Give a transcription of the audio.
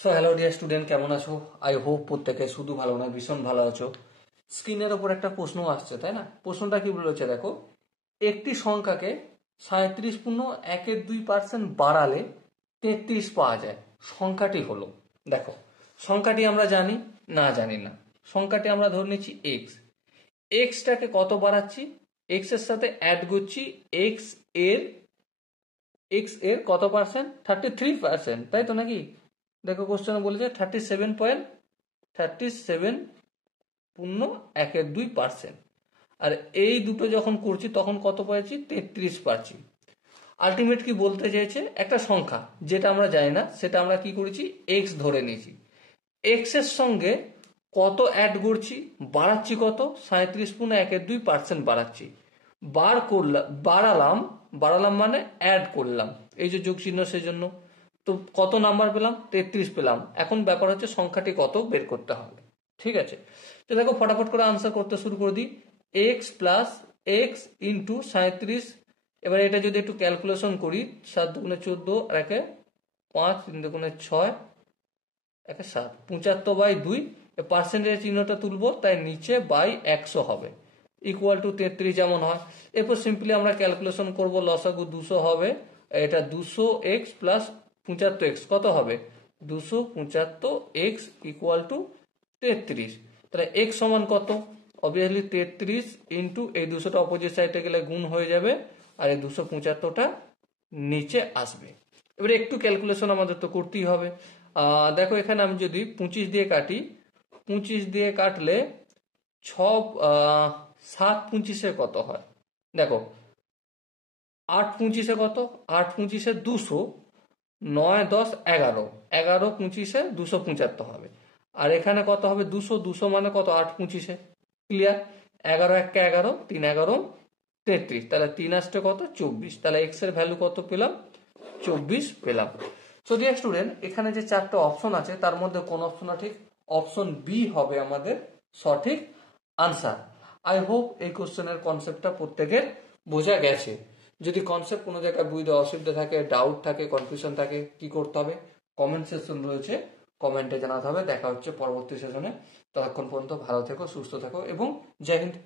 So hello dear student, কেমন আছো? I hope প্রত্যেকে শুধু ভালো না, ভীষণ ভালো আছো। স্ক্রিনের ওপর একটা প্রশ্ন আসছে, তাই না? প্রশ্নটা কি বলেছে দেখো, একটি সংখ্যাকে 37.12% বাড়ালে 33 পাওয়া যায়, সংখ্যাটি হলো। দেখো, সংখ্যাটি আমরা জানি না, জানি না। সংখ্যাটি আমরা ধরে নিচ্ছি এক্স। এক্সটাকে কত বাড়াচ্ছি? এক্স এর সাথে অ্যাড করছি এক্স এর কত পার্সেন্ট? 33%, তাই তো নাকি? দেখো কোশ্চেনে বলেছে 37.37.12%। আর এই দুটো যখন করছি তখন কত পাচ্ছি? 33 পাচ্ছি। আলটিমেট কি বলতে চাইছে, একটা সংখ্যা যেটা আমরা জানি না সেটা আমরা কি করেছি, এক্স ধরে নিয়েছি। এক্স এর সঙ্গে কত অ্যাড করছি, বাড়াচ্ছি কত? 37.12% বাড়াচ্ছি। বাড়ালাম মানে অ্যাড করলাম, এই যে যোগ চিহ্ন, সেজন্য। তো কত নাম্বার পেলাম? 33 পেলাম। এখন ব্যাপার হচ্ছে সংখ্যাটি কত বের করতে হবে। ঠিক আছে, তো দেখো ফটাফট করে আনসার করতে শুরু করে দিই। X plus x into 37। এবার এটা যদি একটু ক্যালকুলেশন করি, 7 দুগুণে 14, আর একে 5, 3 দুগুণে 6, একে 7, 75/2। পার্সেন্টেজ চিহ্নটা তুলবো, তাই নিচে বাই 100 হবে, ইকুয়াল টু 33 যেমন হয়। এরপর সিম্পলি আমরা ক্যালকুলেশন করব, লসাগু 200 হবে। এটা 200x প্লাস 75x কত হবে? 275x equal to 33। তাহলে x সমান কত? অবভিয়াসলি 33 ইন্টু এই 200টা অপোজিট সাইডে গেলে গুণ হয়ে যাবে, আর এই 275টা নিচে আসবে। এবারে একটু ক্যালকুলেশন আমাদের তো করতেই হবে। দেখো এখানে আমি যদি 25 দিয়ে কাটি, 25 দিয়ে কাটলে 7 25 কত হয়? দেখো 8 25 কত? 8 25 200, 9 10 11, 11 25 275 হবে। আর এখানে কত হবে? 200, 200 মানে কত? 8 25। ক্লিয়ার? 11 1 11, 3 11 33, তাহলে 3 আসতে কত? 24। তাহলে এক্স এর ভ্যালু কত পেলাম? 24 পেলাম। সো ডিয়ার স্টুডেন্ট, এখানে যে 4টা অপশন আছে তার মধ্যে কোন অপশন ঠিক? অপশন বি হবে আমাদের সঠিক আনসার। আই হোপ এই কোশ্চেনের কনসেপ্টটা প্রত্যেকের বোঝা গেছে। যদি কনসেপ্ট কোনো জায়গায় বুঝতে অসুবিধা থাকে, ডাউট থাকে, কনফিউশন থাকে, কি করতে হবে? কমেন্ট সেকশন রয়েছে, কমেন্টে জানাতে হবে। দেখা হচ্ছে পরবর্তী সেশনে। ততক্ষণ পর্যন্ত ভালো থেকো, সুস্থ থাকো এবং জয় হিন্দ।